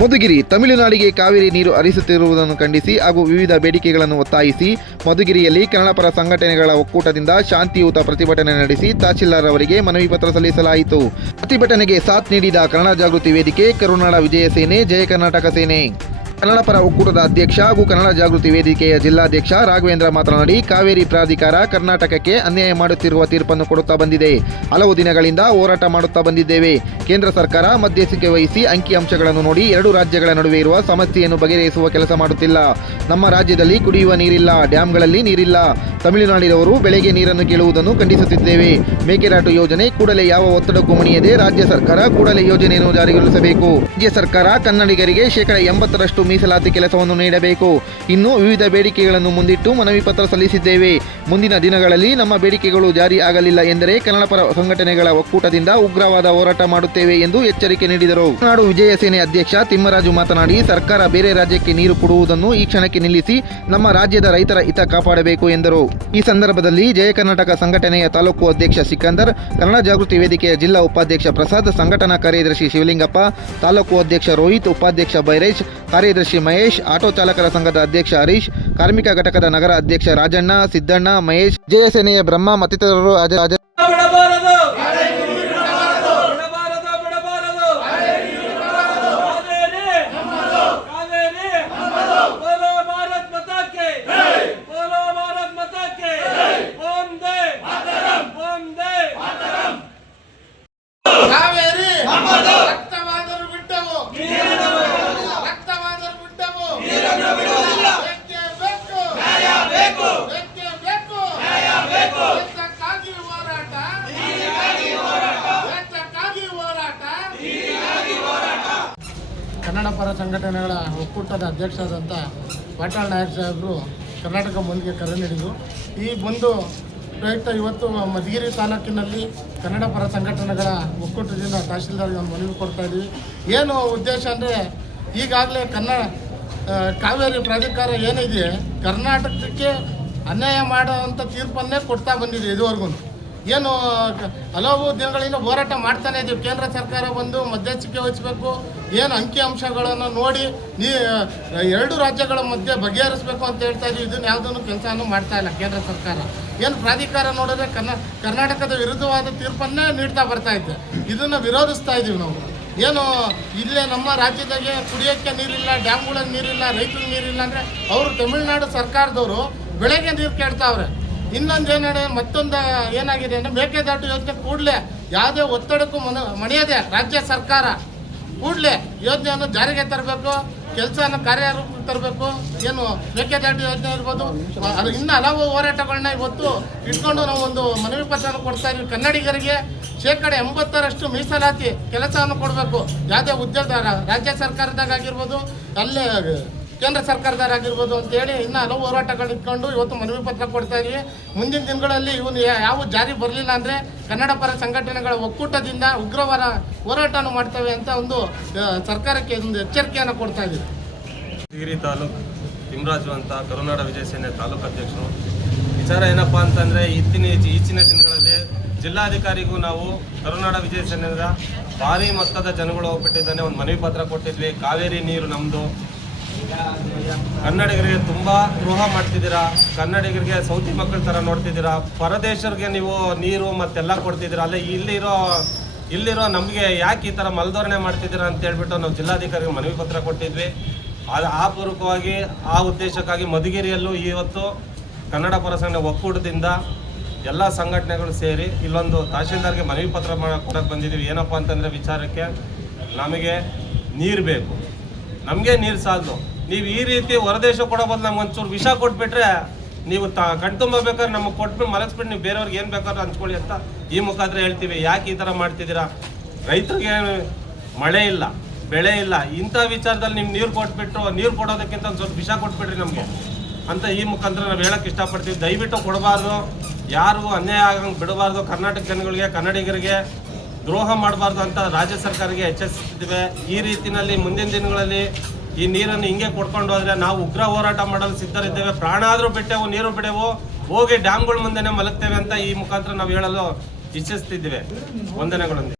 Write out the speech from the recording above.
ಮಧುಗಿರಿ ತಮಿಳುನಾಡಿಗೆ ಕಾವೇರಿ ನೀರು ಹರಿಸುತ್ತಿರುವುದನ್ನು ಖಂಡಿಸಿ ಹಾಗೂ ವಿವಿಧ ಬೇಡಿಕೆಗಳನ್ನು ಒತ್ತಾಯಿಸಿ ಮಧುಗಿರಿಯಲ್ಲಿ ಕನ್ನಡಪರ ಸಂಘಟನೆಗಳ ಒಕ್ಕೂಟದಿಂದ ಶಾಂತಿಯುತ ಪ್ರತಿಭಟನೆ ನಡೆಸಿ ತಹಶೀಲ್ದಾರ್ ಅವರಿಗೆ ಮನವಿ ಪತ್ರ ಸಲ್ಲಿಸಲಾಯಿತು. ಪ್ರತಿಭಟನೆಗೆ ಸಾಥ್ ನೀಡಿದ ಕನ್ನಡ ಜಾಗೃತಿ ವೇದಿಕೆ, ಕರುನಾಡ ವಿಜಯ ಸೇನೆ, ಜಯ ಕರ್ನಾಟಕ ಸೇನೆ, ಕನ್ನಡಪರ ಒಕ್ಕೂಟದ ಅಧ್ಯಕ್ಷ ಹಾಗೂ ಕನ್ನಡ ಜಾಗೃತಿ ವೇದಿಕೆಯ ಜಿಲ್ಲಾಧ್ಯಕ್ಷ ರಾಘವೇಂದ್ರ ಮಾತನಾಡಿ, ಕಾವೇರಿ ಪ್ರಾಧಿಕಾರ ಕರ್ನಾಟಕಕ್ಕೆ ಅನ್ಯಾಯ ಮಾಡುತ್ತಿರುವ ತೀರ್ಪನ್ನು ಕೊಡುತ್ತಾ ಬಂದಿದೆ. ಹಲವು ದಿನಗಳಿಂದ ಹೋರಾಟ ಮಾಡುತ್ತಾ ಬಂದಿದ್ದೇವೆ. ಕೇಂದ್ರ ಸರ್ಕಾರ ಮಧ್ಯಸ್ಥಿಕೆ ವಹಿಸಿ ಅಂಕಿಅಂಶಗಳನ್ನು ನೋಡಿ ಎರಡು ರಾಜ್ಯಗಳ ನಡುವೆ ಇರುವ ಸಮಸ್ಯೆಯನ್ನು ಬಗೆಹರಿಸುವ ಕೆಲಸ ಮಾಡುತ್ತಿಲ್ಲ. ನಮ್ಮ ರಾಜ್ಯದಲ್ಲಿ ಕುಡಿಯುವ ನೀರಿಲ್ಲ, ಡ್ಯಾಂಗಳಲ್ಲಿ ನೀರಿಲ್ಲ. ತಮಿಳುನಾಡಿನವರು ಬೆಳೆಗೆ ನೀರನ್ನು ಕೇಳುವುದನ್ನು ಖಂಡಿಸುತ್ತಿದ್ದೇವೆ. ಮೇಕೆದಾಟು ಯೋಜನೆ ಕೂಡಲೇ ಯಾವ ಒತ್ತಡಕ್ಕೂ ಮಣಿಯದೆ ರಾಜ್ಯ ಸರ್ಕಾರ ಕೂಡಲೇ ಯೋಜನೆಯನ್ನು ಜಾರಿಗೊಳಿಸಬೇಕು. ರಾಜ್ಯ ಸರ್ಕಾರ ಕನ್ನಡಿಗರಿಗೆ 80% ಮೀಸಲಾತಿ ಕೆಲಸವನ್ನು ನೀಡಬೇಕು. ಇನ್ನು ವಿವಿಧ ಬೇಡಿಕೆಗಳನ್ನು ಮುಂದಿಟ್ಟು ಮನವಿ ಪತ್ರ ಸಲ್ಲಿಸಿದ್ದೇವೆ. ಮುಂದಿನ ದಿನಗಳಲ್ಲಿ ನಮ್ಮ ಬೇಡಿಕೆಗಳು ಜಾರಿ ಆಗಲಿಲ್ಲ ಎಂದರೆ ಕನ್ನಡಪರ ಸಂಘಟನೆಗಳ ಒಕ್ಕೂಟದಿಂದ ಉಗ್ರವಾದ ಹೋರಾಟ ಮಾಡುತ್ತೇವೆ ಎಂದು ಎಚ್ಚರಿಕೆ ನೀಡಿದರು. ನಾಡು ವಿಜಯ ಸೇನೆ ಅಧ್ಯಕ್ಷ ತಿಮ್ಮರಾಜು ಮಾತನಾಡಿ, ಸರ್ಕಾರ ಬೇರೆ ರಾಜ್ಯಕ್ಕೆ ನೀರು ಕೊಡುವುದನ್ನು ಈ ಕ್ಷಣಕ್ಕೆ ನಿಲ್ಲಿಸಿ ನಮ್ಮ ರಾಜ್ಯದ ರೈತರ ಹಿತ ಕಾಪಾಡಬೇಕು ಎಂದರು. ಈ ಸಂದರ್ಭದಲ್ಲಿ ಜಯ ಕರ್ನಾಟಕ ಸಂಘಟನೆಯ ತಾಲೂಕು ಅಧ್ಯಕ್ಷ ಸಿಕಂದರ್, ಕನ್ನಡ ಜಾಗೃತಿ ವೇದಿಕೆಯ ಜಿಲ್ಲಾ ಉಪಾಧ್ಯಕ್ಷ ಪ್ರಸಾದ್, ಸಂಘಟನಾ ಕಾರ್ಯದರ್ಶಿ ಶಿವಲಿಂಗಪ್ಪ, ತಾಲೂಕು ಅಧ್ಯಕ್ಷ ರೋಹಿತ್, ಉಪಾಧ್ಯಕ್ಷ ಬೈರೇಶ್, ಕಾರ್ಯದರ್ಶಿ ಮಹೇಶ್, ಆಟೋ ಚಾಲಕರ ಸಂಘದ ಅಧ್ಯಕ್ಷ ಹರೀಶ್, ಕಾರ್ಮಿಕ ಘಟಕದ ನಗರ ಅಧ್ಯಕ್ಷ ರಾಜಣ್ಣ, ಸಿದ್ದಣ್ಣ, ಮಹೇಶ್, ಜಯ ಸೇನೆಯ ಬ್ರಹ್ಮ ಮತ್ತಿತರರು ಕನ್ನಡ ಪರ ಸಂಘಟನೆಗಳ ಒಕ್ಕೂಟದ ಅಧ್ಯಕ್ಷರಾದಂಥ ಪಾಟಾಳ್ ನಾಯಕ್ ಸಾಹೇಬರು ಕರ್ನಾಟಕ ಬಂದ್ಗೆ ಕರೆ ನೀಡಿದರು. ಈ ಬಂದು ಪ್ರಯುಕ್ತ ಇವತ್ತು ಮಧುಗಿರಿ ತಾಲೂಕಿನಲ್ಲಿ ಕನ್ನಡ ಪರ ಸಂಘಟನೆಗಳ ಒಕ್ಕೂಟದಿಂದ ತಹಶೀಲ್ದಾರ್ಗೆ ಒಂದು ಮನವಿ ಕೊಡ್ತಾ ಇದ್ದೀವಿ. ಏನು ಉದ್ದೇಶ ಅಂದರೆ, ಈಗಾಗಲೇ ಕಾವೇರಿ ಪ್ರಾಧಿಕಾರ ಏನಿದೆ ಕರ್ನಾಟಕಕ್ಕೆ ಅನ್ಯಾಯ ಮಾಡುವಂಥ ತೀರ್ಪನ್ನೇ ಕೊಡ್ತಾ ಬಂದಿದೆ. ಇದುವರೆಗೂ ಏನು ಹಲವು ದಿನಗಳಿಂದ ಹೋರಾಟ ಮಾಡ್ತಾನೆ ಇದ್ದೀವಿ. ಕೇಂದ್ರ ಸರ್ಕಾರ ಬಂದು ಮಧ್ಯಸ್ಥಿಕೆ ವಹಿಸಬೇಕು, ಏನು ಅಂಕಿಅಂಶಗಳನ್ನು ನೋಡಿ ಎರಡು ರಾಜ್ಯಗಳ ಮಧ್ಯೆ ಬಗೆಹರಿಸಬೇಕು ಅಂತ ಹೇಳ್ತಾ ಇದ್ದೀವಿ. ಇದನ್ನು ಯಾವುದನ್ನು ಕೆಲಸವನ್ನು ಮಾಡ್ತಾ ಇಲ್ಲ ಕೇಂದ್ರ ಸರ್ಕಾರ. ಏನು ಪ್ರಾಧಿಕಾರ ನೋಡಿದ್ರೆ ಕರ್ನಾಟಕದ ವಿರುದ್ಧವಾದ ತೀರ್ಪನ್ನೇ ನೀಡ್ತಾ ಬರ್ತಾ ಇದ್ದೆ. ಇದನ್ನು ವಿರೋಧಿಸ್ತಾ ಇದ್ದೀವಿ ನಾವು. ಏನು ಇಲ್ಲೇ ನಮ್ಮ ರಾಜ್ಯದಾಗೆ ಕುಡಿಯೋಕ್ಕೆ ನೀರಿಲ್ಲ, ಡ್ಯಾಮ್ಗಳಿಗೆ ನೀರಿಲ್ಲ, ರೈತರಿಗೆ ನೀರಿಲ್ಲ ಅಂದರೆ ಅವರು ತಮಿಳುನಾಡು ಸರ್ಕಾರದವರು ಬೆಳೆಗೆ ನೀರು ಕೇಳ್ತಾವ್ರೆ. ಇನ್ನೊಂದು ಮತ್ತೊಂದು ಏನಾಗಿದೆ ಅಂದರೆ, ಮೇಕೆದಾಟು ಯೋಜನೆ ಕೂಡಲೇ ಯಾವುದೇ ಒತ್ತಡಕ್ಕೂ ಮಣಿಯದೆ ರಾಜ್ಯ ಸರ್ಕಾರ ಕೂಡಲೇ ಯೋಜನೆಯನ್ನು ಜಾರಿಗೆ ತರಬೇಕು, ಕೆಲಸನ ಕಾರ್ಯರೂಪಕ್ಕೆ ತರಬೇಕು. ಏನು ಮೇಕೆದಾಟು ಯೋಜನೆ ಇರ್ಬೋದು, ಅದು ಇನ್ನೂ ಹಲವು ಹೋರಾಟಗಳನ್ನ ಇವತ್ತು ಇಟ್ಕೊಂಡು ನಾವು ಒಂದು ಮನವಿ ಪತ್ರ ಕೊಡ್ತಾ ಇದ್ದೀವಿ. ಕನ್ನಡಿಗರಿಗೆ 80% ಮೀಸಲಾತಿ ಕೆಲಸವನ್ನು ಕೊಡಬೇಕು. ಯಾವುದೇ ಉದ್ಯೋಗದಾಗ ರಾಜ್ಯ ಸರ್ಕಾರದಾಗ ಆಗಿರ್ಬೋದು, ಅಲ್ಲೇ ಕೇಂದ್ರ ಸರ್ಕಾರದಾಗಿರ್ಬೋದು ಅಂತೇಳಿ ಇನ್ನೂ ಹಲವು ಹೋರಾಟಗಳು ಇಟ್ಕೊಂಡು ಇವತ್ತು ಮನವಿ ಪತ್ರ ಕೊಡ್ತಾ ಇದ್ದೀವಿ. ಮುಂದಿನ ದಿನಗಳಲ್ಲಿ ಇವನು ಯಾವ ಜಾರಿ ಬರಲಿಲ್ಲ ಅಂದರೆ ಕನ್ನಡ ಪರ ಸಂಘಟನೆಗಳ ಒಕ್ಕೂಟದಿಂದ ಉಗ್ರವಾದ ಹೋರಾಟವನ್ನು ಮಾಡ್ತೇವೆ ಅಂತ ಒಂದು ಸರ್ಕಾರಕ್ಕೆ ಒಂದು ಎಚ್ಚರಿಕೆಯನ್ನು ಕೊಡ್ತಾ ಇದ್ದೀವಿ. ಮಧುಗಿರಿ ತಾಲೂಕು ತಿಮ್ಮರಾಜು ಅಂತ ಕರುನಾಡ ವಿಜಯ ಸೇನೆ ತಾಲೂಕು ಅಧ್ಯಕ್ಷರು. ವಿಚಾರ ಏನಪ್ಪ ಅಂತಂದರೆ, ಈಚಿನ ದಿನಗಳಲ್ಲಿ ಜಿಲ್ಲಾಧಿಕಾರಿಗೂ ನಾವು ಕರುನಾಡ ವಿಜಯ ಸೇನೆಯಿಂದ ಭಾರಿ ಮೊತ್ತದ ಜನಗಳು ಹೋಗ್ಬಿಟ್ಟಿದ್ದಾನೆ ಒಂದು ಮನವಿ ಪತ್ರ ಕೊಟ್ಟಿದ್ವಿ. ಕಾವೇರಿ ನೀರು ನಮ್ಮದು, ಕನ್ನಡಿಗರಿಗೆ ತುಂಬ ದ್ರೋಹ ಮಾಡ್ತಿದ್ದೀರಾ, ಕನ್ನಡಿಗರಿಗೆ ಸೌತಿ ಮಕ್ಕಳ ಥರ ನೋಡ್ತಿದ್ದೀರಾ, ಪರದೇಶರಿಗೆ ನೀವು ನೀರು ಮತ್ತೆಲ್ಲ ಕೊಡ್ತಿದ್ದೀರಾ, ಅಲ್ಲೇ ಇಲ್ಲಿರೋ ನಮಗೆ ಯಾಕೆ ಈ ಥರ ಮಲ್ಧೋರಣೆ ಮಾಡ್ತಿದ್ದೀರಾ ಅಂತ ಹೇಳ್ಬಿಟ್ಟು ನಾವು ಜಿಲ್ಲಾಧಿಕಾರಿಗೆ ಮನವಿ ಪತ್ರ ಕೊಟ್ಟಿದ್ವಿ. ಆ ಪೂರ್ವಕವಾಗಿ ಆ ಉದ್ದೇಶಕ್ಕಾಗಿ ಮಧುಗಿರಿಯಲ್ಲೂ ಇವತ್ತು ಕನ್ನಡ ಪರ ಸಂಘಟನೆ ಒಕ್ಕೂಟದಿಂದ ಎಲ್ಲ ಸಂಘಟನೆಗಳು ಸೇರಿ ಇಲ್ಲೊಂದು ತಹಶೀಲ್ದಾರ್ಗೆ ಮನವಿ ಪತ್ರ ಕೊಡೋಕ್ಕೆ ಬಂದಿದ್ದೀವಿ. ಏನಪ್ಪ ಅಂತಂದರೆ, ವಿಚಾರಕ್ಕೆ ನಮಗೆ ನೀರು ಬೇಕು, ನಮಗೆ ನೀರು ಸಾಲದು. ನೀವು ಈ ರೀತಿ ಹೊರದೇಶ ಕೊಡೋ ಬದಲು ನಮ್ಗೆ ಒಂಚೂರು ವಿಷ ಕೊಟ್ಬಿಟ್ರೆ, ನೀವು ಕಣ್ತುಂಬ ಬೇಕಾದ್ರೆ ನಮಗೆ ಕೊಟ್ಬಿಟ್ಟು ಮಲಗಿಸ್ಬಿಟ್ಟು ನೀವು ಬೇರೆಯವ್ರಿಗೆ ಏನು ಬೇಕಾದ್ರೂ ಹಂಚ್ಕೊಳ್ಳಿ ಅಂತ ಈ ಮುಖಾಂತರ ಹೇಳ್ತೀವಿ. ಯಾಕೆ ಈ ಥರ ಮಾಡ್ತಿದ್ದೀರಾ? ರೈತರಿಗೆ ಮಳೆ ಇಲ್ಲ, ಬೆಳೆ ಇಲ್ಲ, ಇಂಥ ವಿಚಾರದಲ್ಲಿ ನೀವು ನೀರು ಕೊಟ್ಬಿಟ್ಟು, ನೀರು ಕೊಡೋದಕ್ಕಿಂತ ಒಂದು ಸ್ವಲ್ಪ ವಿಷ ಕೊಟ್ಬಿಟ್ರಿ ನಮಗೆ ಅಂತ ಈ ಮುಖಾಂತರ ನಾವು ಹೇಳೋಕ್ಕೆ ಇಷ್ಟಪಡ್ತೀವಿ. ದಯವಿಟ್ಟು ಕೊಡಬಾರ್ದು, ಯಾರಿಗೂ ಅನ್ಯಾಯ ಆಗಂಗೆ ಬಿಡಬಾರ್ದು, ಕರ್ನಾಟಕ ಜನಗಳಿಗೆ ಕನ್ನಡಿಗರಿಗೆ ದ್ರೋಹ ಮಾಡಬಾರ್ದು ಅಂತ ರಾಜ್ಯ ಸರ್ಕಾರಕ್ಕೆ ಎಚ್ಚರಿಸ್ತಿದ್ದೇವೆ. ಈ ರೀತಿಯಲ್ಲಿ ಮುಂದಿನ ದಿನಗಳಲ್ಲಿ ಈ ನೀರನ್ನು ಹಿಂಗೆ ಕೊಡ್ಕೊಂಡು ಹೋದರೆ ನಾವು ಉಗ್ರ ಹೋರಾಟ ಮಾಡಲು ಸಿದ್ಧರಿದ್ದೇವೆ. ಪ್ರಾಣ ಆದರೂ ಬಿಟ್ಟೆವು, ನೀರು ಬಿಡೆವು, ಹೋಗಿ ಡ್ಯಾಮ್ಗಳ ಮುಂದೆನೇ ಮಲಗ್ತೇವೆ ಅಂತ ಈ ಮುಖಾಂತರ ನಾವು ಹೇಳಲು ಇಚ್ಛಿಸ್ತಿದ್ದೇವೆ. ವಂದನೆಗಳೊಂದಿಗೆ.